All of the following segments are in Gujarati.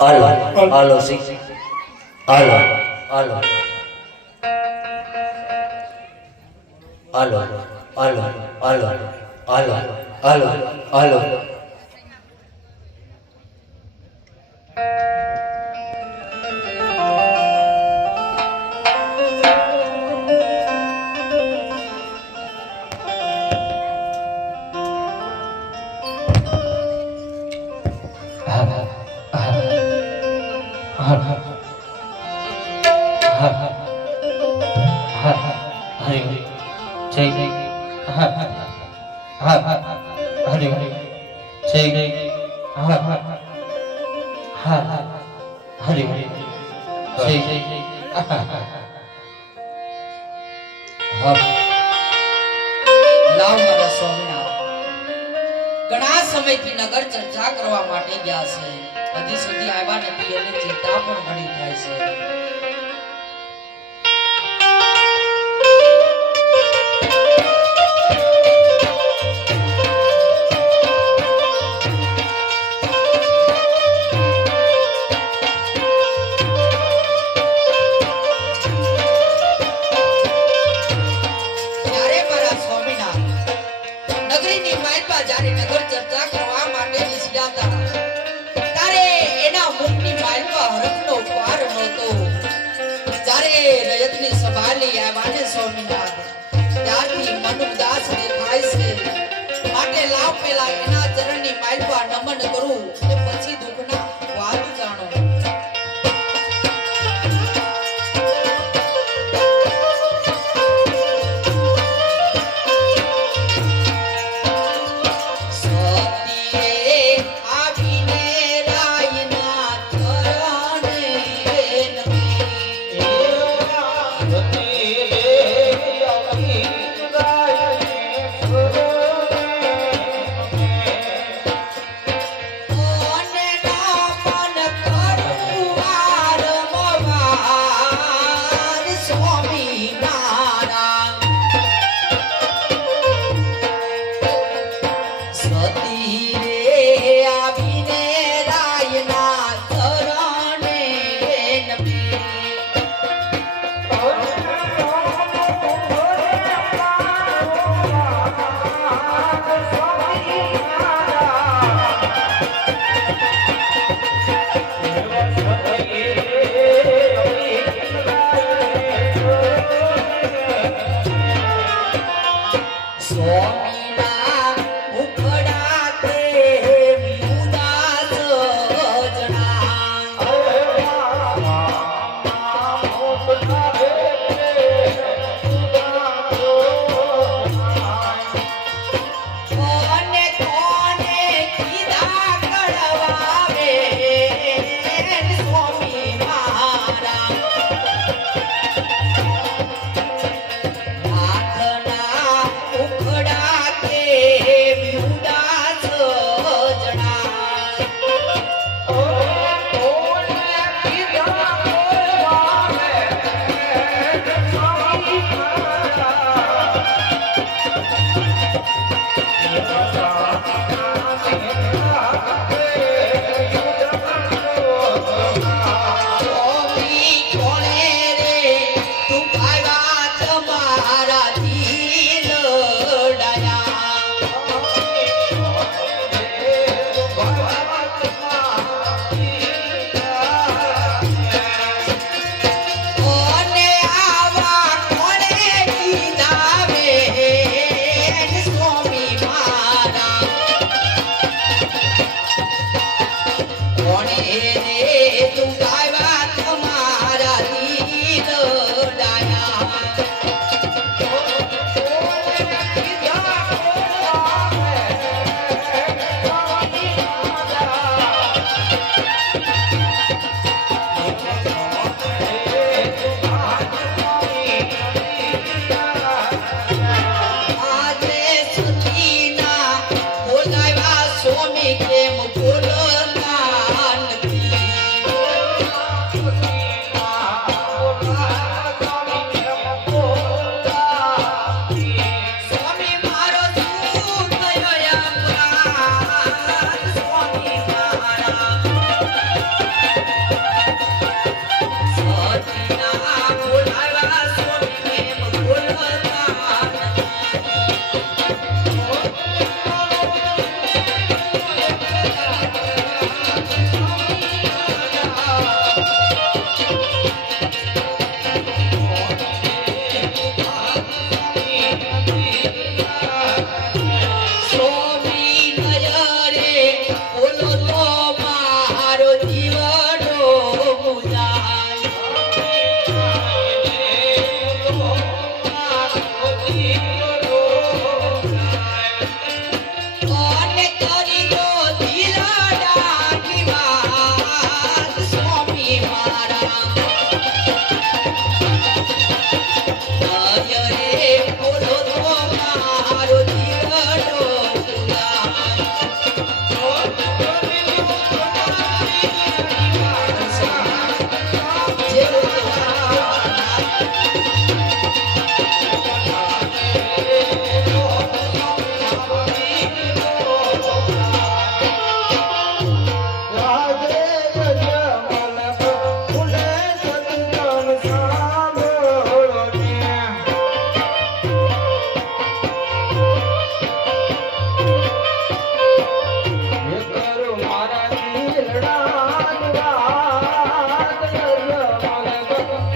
Aló, aló, sí. Aló, aló. Aló, aló, aló, aló, aló, aló. ઘણા સમયથી નગર ચર્ચા કરવા માટે ગયા છે. હજી સુધી આવ્યા નથી એની ચિંતા પણ ઘણી થાય છે. song.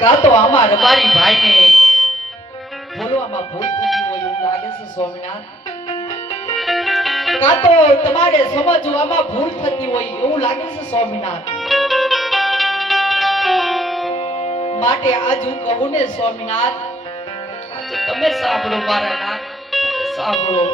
કાં તો આમાં રબારી ભાઈને બોલવામાં ભૂલ થતી હોય એવું લાગે છે સ્વામિનાથ કાં તમારે સમજવામાં ભૂલ થતી હોય એવું લાગે છે સ્વામિનાથ માટે આજ હું કહું ને સ્વામિનાથ આજે તમે સાંભળો મારા નાથ સાંભળો.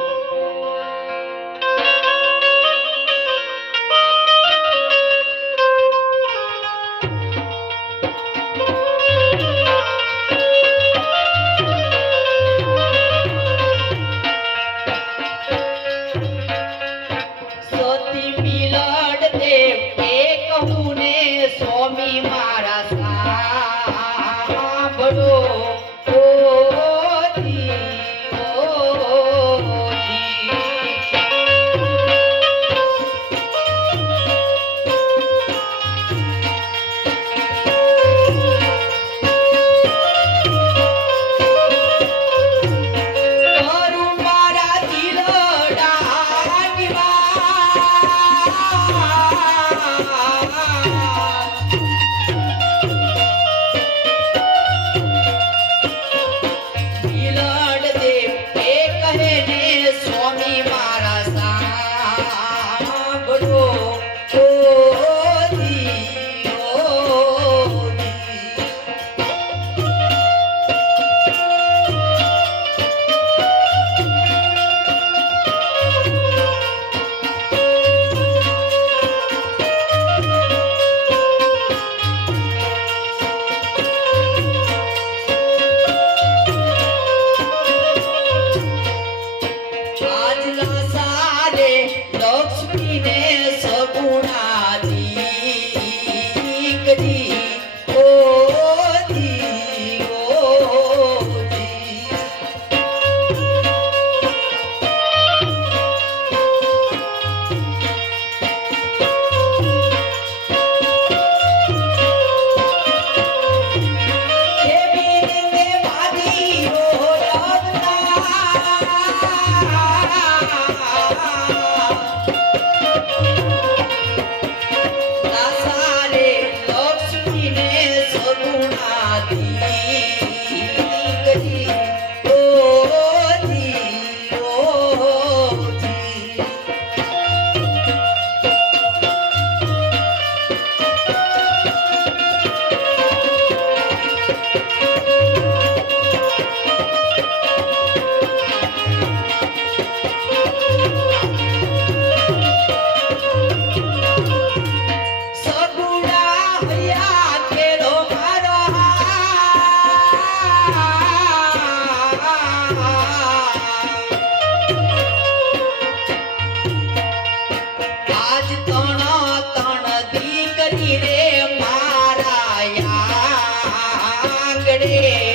Ele